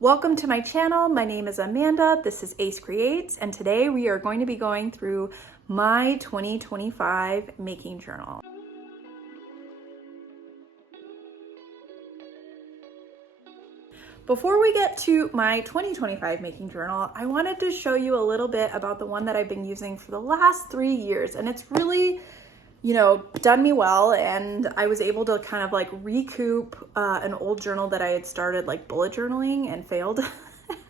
Welcome to my channel. My name is Amanda. This is AceKreates, and today we are going to be going through my 2025 making journal. Before we get to my 2025 making journal, I wanted to show you a little bit about the one that I've been using for the last 3 years, and it's really done me well, and I was able to kind of like recoup an old journal that I had started like bullet journaling and failed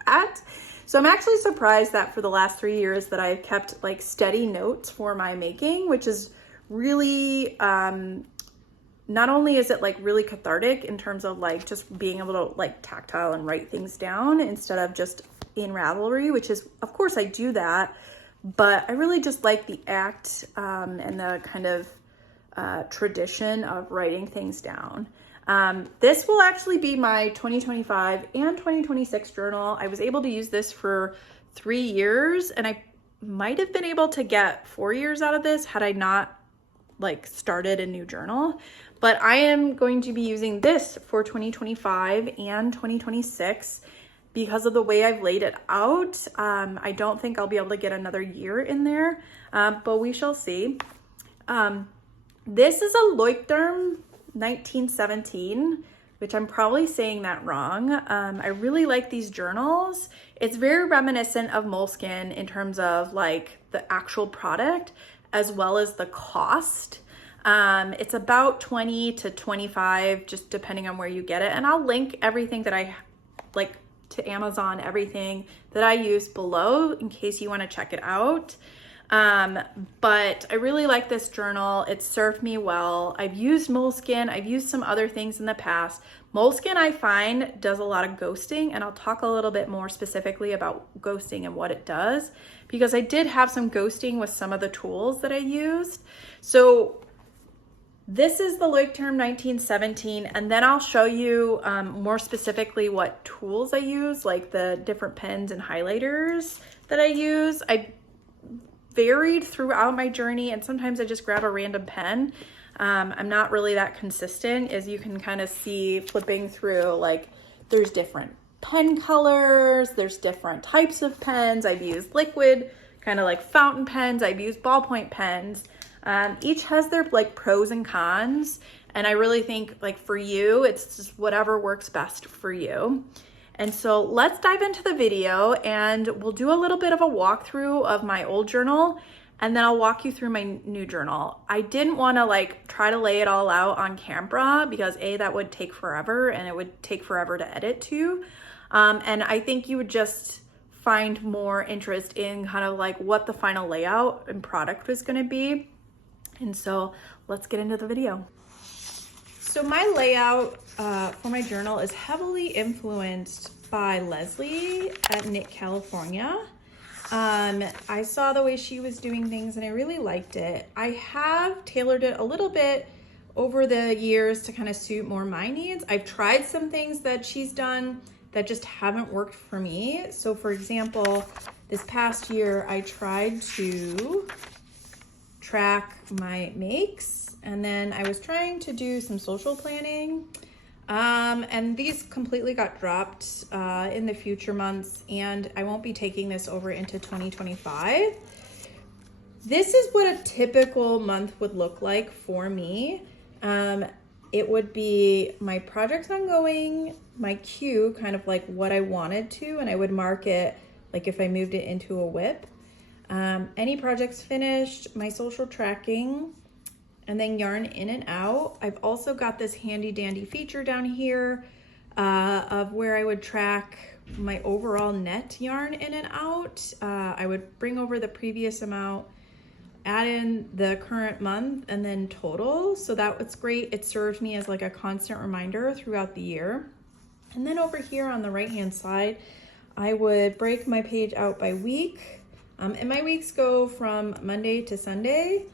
at. So I'm actually surprised that for the last 3 years that I've kept like steady notes for my making, which is really, not only is it like really cathartic in terms of like just being able to like tactile and write things down instead of just in Ravelry, which is, of course I do that, but I really just like the act and the kind of tradition of writing things down. This will actually be my 2025 and 2026 journal. I was able to use this for 3 years, and I might have been able to get 4 years out of this had I not like started a new journal. But I am going to be using this for 2025 and 2026 because of the way I've laid it out. I don't think I'll be able to get another year in there, but we shall see. This is a Leuchtturm 1917, which I'm probably saying that wrong. I really like these journals. It's very reminiscent of Moleskine in terms of like the actual product as well as the cost. It's about 20 to 25, just depending on where you get it. And I'll link everything that I like to Amazon, everything that I use below in case you want to check it out. But I really like this journal. It served me well. I've used Moleskine. I've used some other things in the past. Moleskine, I find, does a lot of ghosting, and I'll talk a little bit more specifically about ghosting and what it does, because I did have some ghosting with some of the tools that I used. So this is the Leuchtturm 1917, and then I'll show you more specifically what tools I use, like the different pens and highlighters that I use. I varied throughout my journey, and sometimes I just grab a random pen. I'm not really that consistent, as you can kind of see flipping through. Like, there's different pen colors, there's different types of pens. I've used liquid, kind of like fountain pens. I've used ballpoint pens. Each has their like pros and cons, and I really think like for you, it's just whatever works best for you. And so let's dive into the video, and we'll do a little bit of a walkthrough of my old journal, and then I'll walk you through my new journal. I didn't want to like try to lay it all out on camera because that would take forever, and it would take forever to edit too. And I think you would just find more interest in kind of like what the final layout and product was going to be. And so let's get into the video. So my layout for my journal is heavily influenced by Leslie at Knit California. I saw the way she was doing things and I really liked it. I have tailored it a little bit over the years to kind of suit more my needs. I've tried some things that she's done that just haven't worked for me. So for example, this past year I tried to track my makes, and then I was trying to do some social planning, and these completely got dropped in the future months, and I won't be taking this over into 2025. This is what a typical month would look like for me. It would be my projects ongoing, my queue, kind of like what I wanted to, and I would mark it like if I moved it into a whip. Any projects finished, my social tracking, and then yarn in and out. I've also got this handy dandy feature down here of where I would track my overall net yarn in and out. I would bring over the previous amount, add in the current month, and then total. So that was great. It served me as like a constant reminder throughout the year. And then over here on the right hand side, I would break my page out by week. And my weeks go from Monday to Sunday,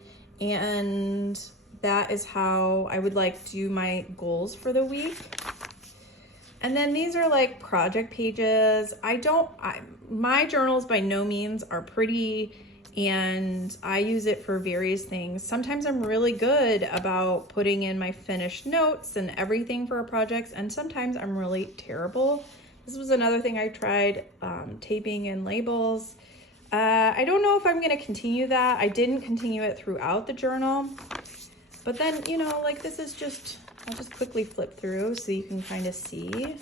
and that is how I would like do my goals for the week. And then these are like project pages. My journals by no means are pretty, and I use it for various things. Sometimes I'm really good about putting in my finished notes and everything for projects, and sometimes I'm really terrible This was another thing I tried, taping in labels. I don't know if I'm gonna continue that. I didn't continue it throughout the journal, but then, you know, like this is just, I'll just quickly flip through so you can kind of see.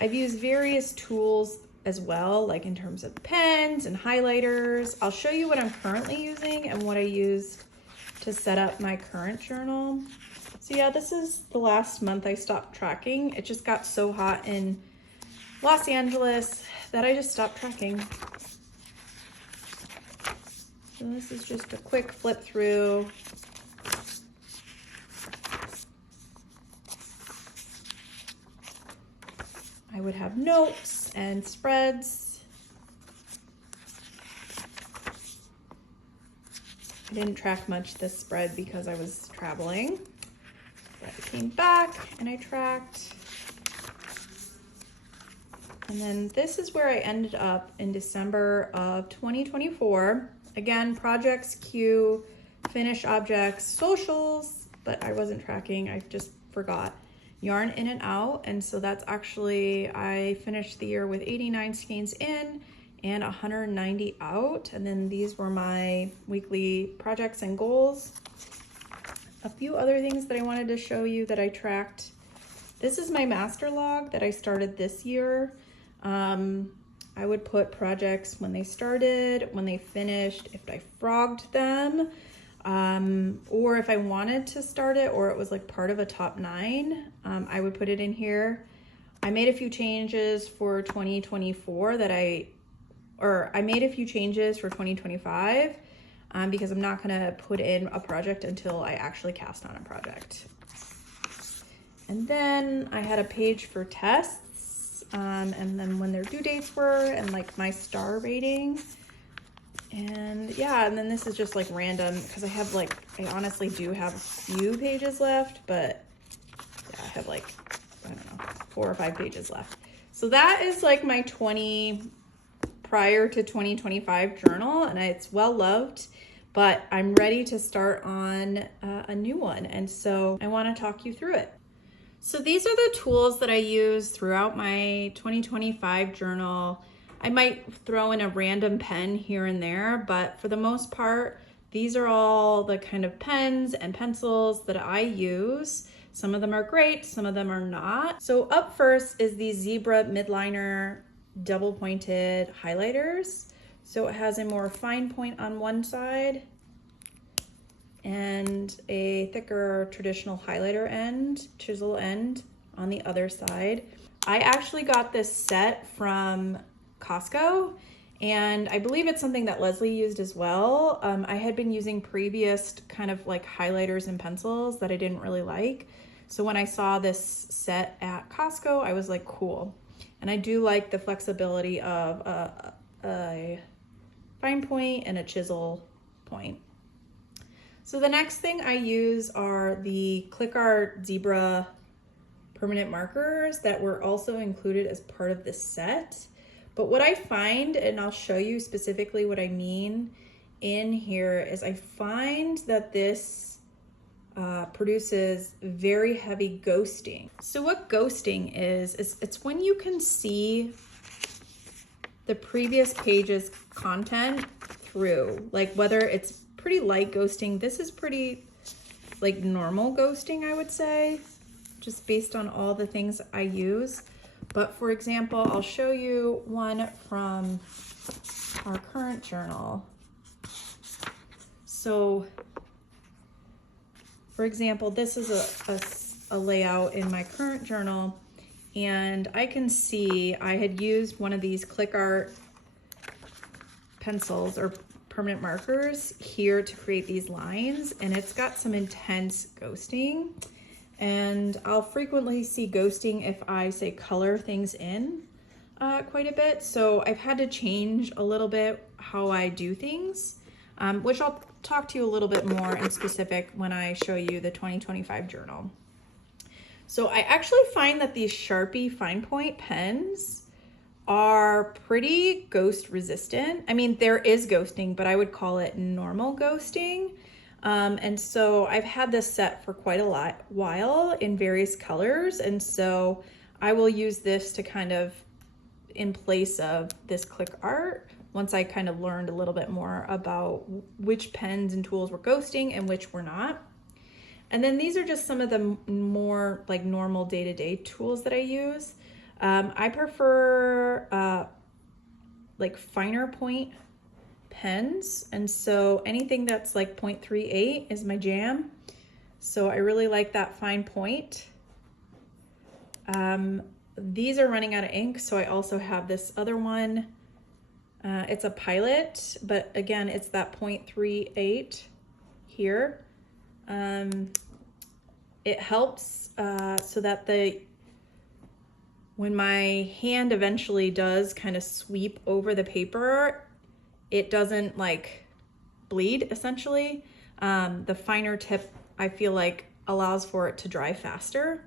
I've used various tools as well, like in terms of pens and highlighters. I'll show you what I'm currently using and what I used to set up my current journal. So yeah, this is the last month I stopped tracking. It just got so hot in Los Angeles that I just stopped tracking. So this is just a quick flip through. I would have notes and spreads. I didn't track much this spread because I was traveling. But I came back and I tracked. And then this is where I ended up in December of 2024. Again, projects, queue, finished objects, socials, but I wasn't tracking, I just forgot. Yarn in and out, and so that's actually, I finished the year with 89 skeins in and 190 out, and then these were my weekly projects and goals. A few other things that I wanted to show you that I tracked. This is my master log that I started this year. I would put projects when they started, when they finished, if I frogged them, or if I wanted to start it or it was like part of a top 9, I would put it in here. I made a few changes for 2024 I made a few changes for 2025 because I'm not gonna put in a project until I actually cast on a project. And then I had a page for tests, and then when their due dates were and like my star rating. And yeah, and then this is just like random because I honestly do have a few pages left, but yeah, I have like, I don't know, 4 or 5 pages left. So that is like my prior to 2025 journal, and it's well loved, but I'm ready to start on a new one. And so I want to talk you through it. So these are the tools that I use throughout my 2025 journal. I might throw in a random pen here and there, but for the most part, these are all the kind of pens and pencils that I use. Some of them are great, some of them are not. So up first is the Zebra Midliner double pointed highlighters. So it has a more fine point on one side and a thicker traditional highlighter end, chisel end on the other side. I actually got this set from Costco, and I believe it's something that Leslie used as well. I had been using previous kind of like highlighters and pencils that I didn't really like. So when I saw this set at Costco, I was like, cool. And I do like the flexibility of a fine point and a chisel point. So the next thing I use are the Click Art Zebra permanent markers that were also included as part of this set. But what I find, and I'll show you specifically what I mean in here, is I find that this produces very heavy ghosting. So what ghosting is it's when you can see the previous page's content through, like whether it's pretty light ghosting. This is pretty like normal ghosting, I would say, just based on all the things I use. But for example, I'll show you one from our current journal. So for example, this is a layout in my current journal, and I can see I had used one of these Click Art pencils or permanent markers here to create these lines, and it's got some intense ghosting. And I'll frequently see ghosting if I say color things in quite a bit. So I've had to change a little bit how I do things, which I'll talk to you a little bit more in specific when I show you the 2025 journal. So I actually find that these Sharpie fine point pens are pretty ghost resistant. I mean, there is ghosting, but I would call it normal ghosting. And so I've had this set for quite a while in various colors. And so I will use this to kind of in place of this click art once I kind of learned a little bit more about which pens and tools were ghosting and which were not. And then these are just some of the more like normal day-to-day tools that I use. I prefer like finer point pens, and so anything that's like 0.38 is my jam. So I really like that fine point. These are running out of ink, so I also have this other one. It's a Pilot, but again, it's that 0.38 here. It helps so that when my hand eventually does kind of sweep over the paper, it doesn't like bleed essentially. The finer tip I feel like allows for it to dry faster.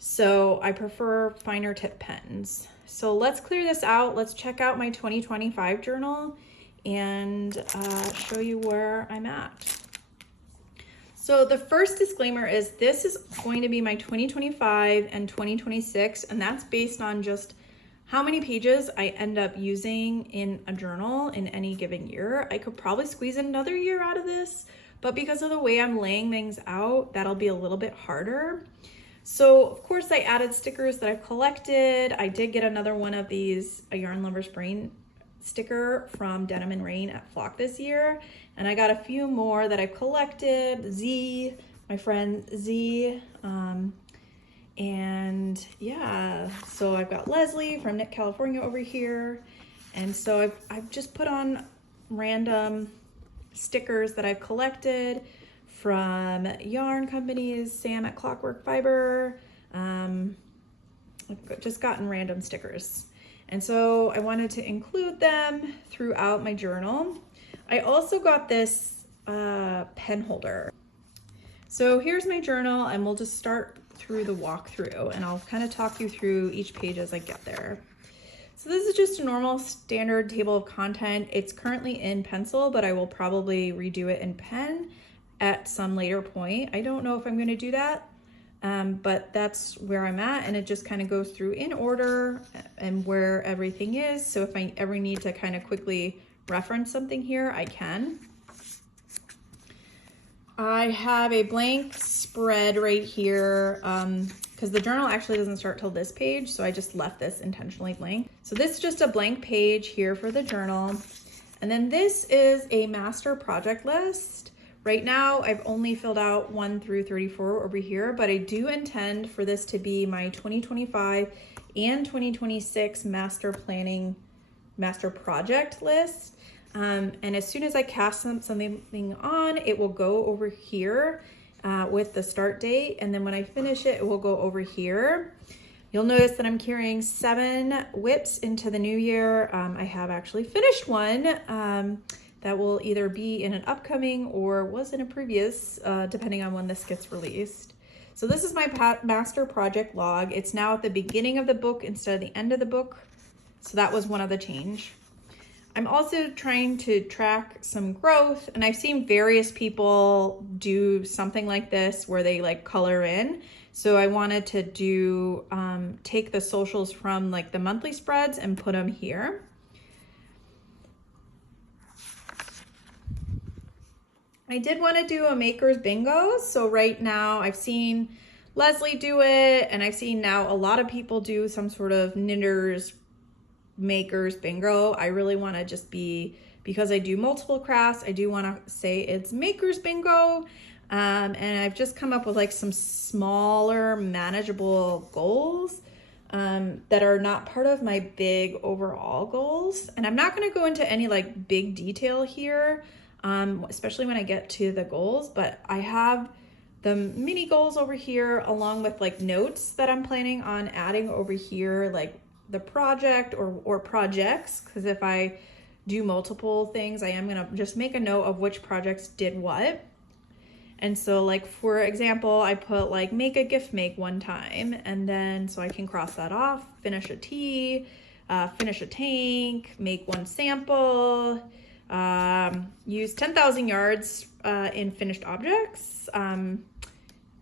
So I prefer finer tip pens. So let's clear this out. Let's check out my 2025 journal and show you where I'm at. So the first disclaimer is this is going to be my 2025 and 2026, and that's based on just how many pages I end up using in a journal in any given year. I could probably squeeze another year out of this, but because of the way I'm laying things out, that'll be a little bit harder. So of course I added stickers that I've collected. I did get another one of these, a Yarn Lover's Brain sticker from Denim and Rain at Flock this year. And I got a few more that I've collected. Z, my friend Z. And yeah, so I've got Leslie from Knit California over here. And so I've just put on random stickers that I've collected from yarn companies, Sam at Clockwork Fiber. I've just gotten random stickers. And so I wanted to include them throughout my journal. I also got this pen holder. So here's my journal, and we'll just start through the walkthrough, and I'll kind of talk you through each page as I get there. So this is just a normal standard table of content. It's currently in pencil, but I will probably redo it in pen at some later point. I don't know if I'm going to do that, but that's where I'm at, and it just kind of goes through in order and where everything is. So if I ever need to kind of quickly reference something here, I can. I have a blank spread right here because the journal actually doesn't start till this page, so I just left this intentionally blank. So this is just a blank page here for the journal. And then this is a master project list. Right now, I've only filled out 1 through 34 over here, but I do intend for this to be my 2025 and 2026 master project list. And as soon as I cast something on, it will go over here with the start date. And then when I finish it, it will go over here. You'll notice that I'm carrying 7 whips into the new year. I have actually finished one that will either be in an upcoming or was in a previous, depending on when this gets released. So this is my master project log. It's now at the beginning of the book instead of the end of the book. So that was one of the change. I'm also trying to track some growth, and I've seen various people do something like this where they like color in. So I wanted to do, take the socials from like the monthly spreads and put them here. I did want to do a maker's bingo. So right now I've seen Leslie do it, and I've seen now a lot of people do some sort of knitters makers bingo. I really want to just be, because I do multiple crafts, I do want to say it's makers bingo. And I've just come up with like some smaller manageable goals that are not part of my big overall goals. And I'm not going to go into any like big detail here, especially when I get to the goals, but I have the mini goals over here along with like notes that I'm planning on adding over here, like the project or projects, because if I do multiple things, I am gonna just make a note of which projects did what. And so like, for example, I put like make a gift make one time, and then so I can cross that off, finish a tee, finish a tank, make one sample, use 10,000 yards in finished objects.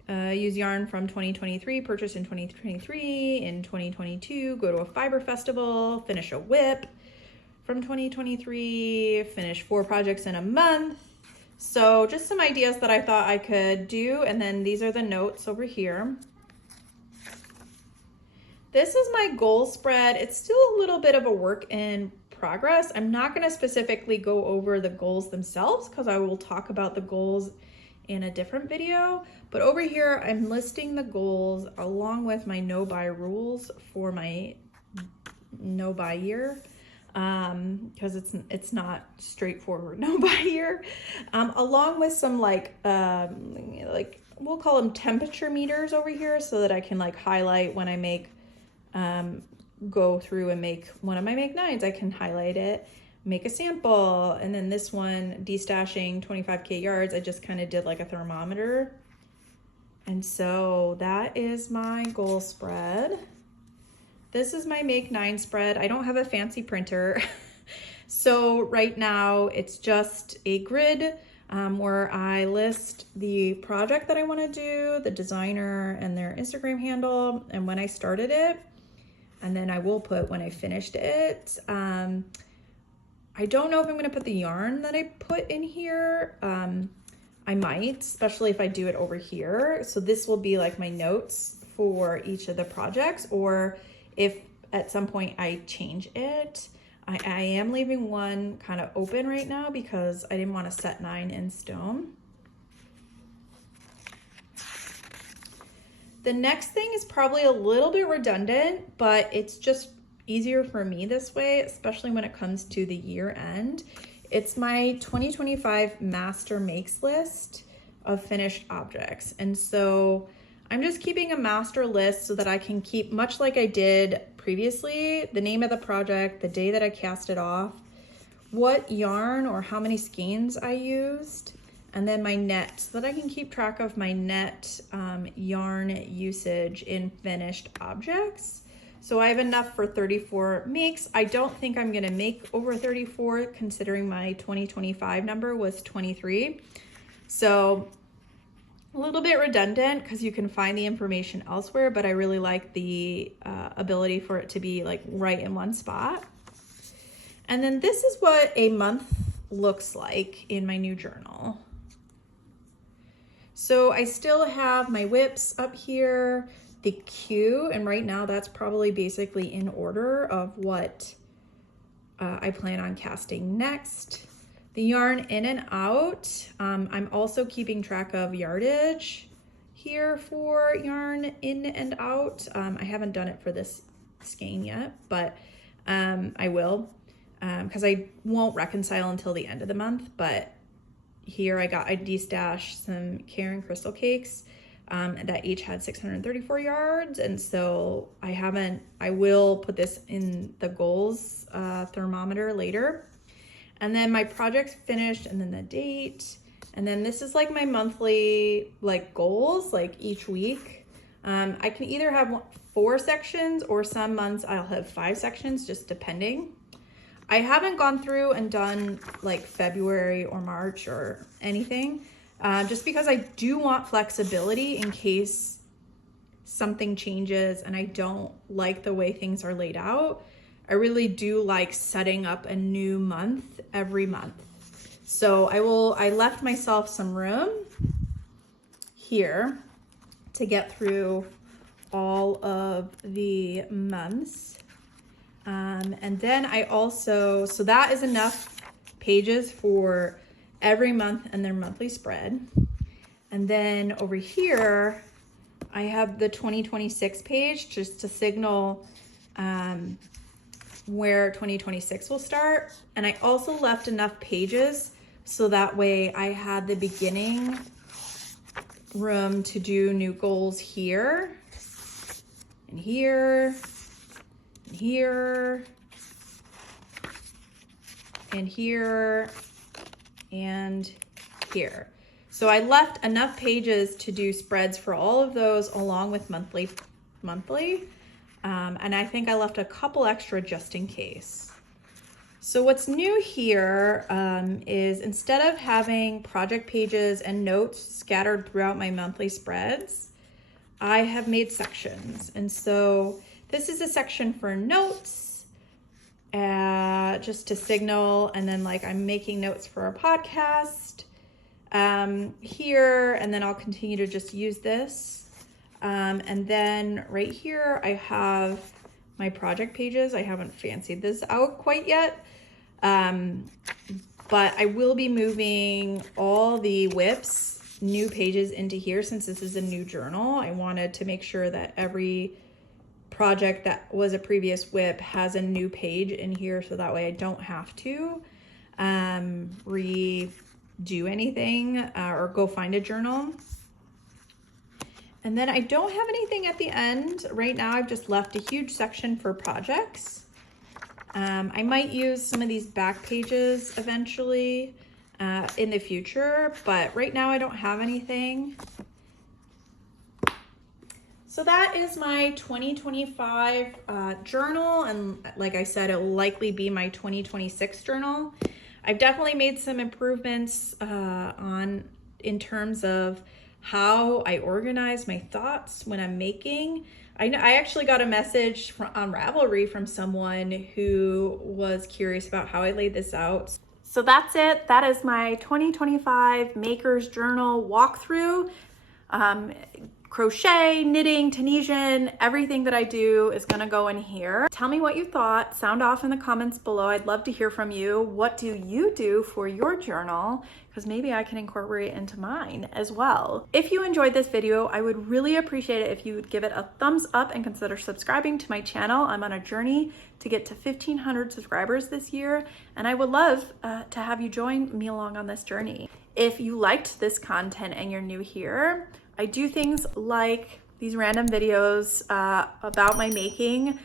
Use yarn from 2023, purchase in 2023, in 2022, go to a fiber festival, finish a whip from 2023, finish 4 projects in a month. So just some ideas that I thought I could do. And then these are the notes over here. This is my goal spread. It's still a little bit of a work in progress. I'm not going to specifically go over the goals themselves because I will talk about the goals in a different video. But over here, I'm listing the goals along with my no-buy rules for my no-buy year. Because it's not straightforward no-buy year, along with some like we'll call them temperature meters over here, so that I can like highlight when I make go through and make one of my make 9s. I can highlight it, make a sample, and then this one, destashing 25K yards, I just kind of did like a thermometer. And so that is my goal spread. This is my make 9 spread. I don't have a fancy printer. So right now it's just a grid where I list the project that I want to do, the designer and their Instagram handle, and when I started it. And then I will put when I finished it. I don't know if I'm going to put the yarn that I put in here. I might, especially if I do it over here. So this will be like my notes for each of the projects, or if at some point I change it. I am leaving one kind of open right now because I didn't want to set 9 in stone. The next thing is probably a little bit redundant, but it's just easier for me this way, especially when it comes to the year end. It's my 2025 master makes list of finished objects. And so I'm just keeping a master list so that I can keep, much like I did previously, the name of the project, the day that I cast it off, what yarn or how many skeins I used, and then my net, so that I can keep track of my net yarn usage in finished objects. So I have enough for 34 makes. I don't think I'm gonna make over 34 considering my 2025 number was 23. So a little bit redundant because you can find the information elsewhere, but I really like the ability for it to be like right in one spot. And then this is what a month looks like in my new journal. So I still have my whips up here, the queue, and right now that's probably basically in order of what I plan on casting next. The yarn in and out. I'm also keeping track of yardage here for yarn in and out. I haven't done it for this skein yet, but I will, because I won't reconcile until the end of the month. But here I destashed some Karen crystal cakes that each had 634 yards. And so I will put this in the goals thermometer later. And then my project's finished, and then the date. And then this is like my monthly like goals, like each week. I can either have 4 sections, or some months I'll have 5 sections, just depending. I haven't gone through and done like February or March or anything, just because I do want flexibility in case something changes and I don't like the way things are laid out. I really do like setting up a new month every month. So I left myself some room here to get through all of the months. And then I also, so that is enough pages for every month and their monthly spread. And then over here, I have the 2026 page just to signal where 2026 will start. And I also left enough pages so that way I had the beginning room to do new goals here and here and here and here and here. So I left enough pages to do spreads for all of those along with monthly. And I think I left a couple extra just in case. So what's new here is instead of having project pages and notes scattered throughout my monthly spreads, I have made sections. And so this is a section for notes, just to signal, and then like I'm making notes for a podcast here, and then I'll continue to just use this. And then right here I have my project pages. I haven't fancied this out quite yet. But I will be moving all the whips, new pages into here since this is a new journal. I wanted to make sure that every project that was a previous whip has a new page in here, so that way I don't have to redo anything or go find a journal. And then I don't have anything at the end. Right now I've just left a huge section for projects. I might use some of these back pages eventually in the future, but right now I don't have anything. So that is my 2025 journal, and like I said, it will likely be my 2026 journal. I've definitely made some improvements in terms of how I organize my thoughts when I'm making. I actually got a message on Ravelry from someone who was curious about how I laid this out. So that's it. That is my 2025 Maker's Journal walkthrough. Crochet, knitting, Tunisian, everything that I do is gonna go in here. Tell me what you thought. Sound off in the comments below. I'd love to hear from you. What do you do for your journal? Because maybe I can incorporate it into mine as well. If you enjoyed this video, I would really appreciate it if you would give it a thumbs up and consider subscribing to my channel. I'm on a journey to get to 1,500 subscribers this year, and I would love to have you join me along on this journey. If you liked this content and you're new here, I do things like these random videos about my making,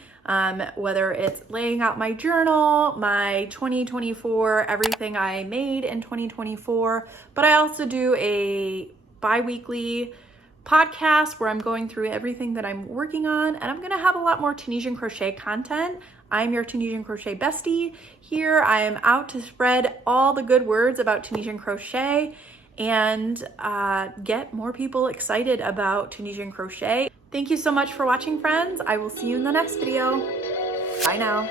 whether it's laying out my journal, my 2024, everything I made in 2024, but I also do a bi-weekly podcast where I'm going through everything that I'm working on, and I'm gonna have a lot more Tunisian crochet content. I'm your Tunisian crochet bestie here. I am out to spread all the good words about Tunisian crochet and get more people excited about Tunisian crochet. Thank you so much for watching, friends. I will see you in the next video. Bye now.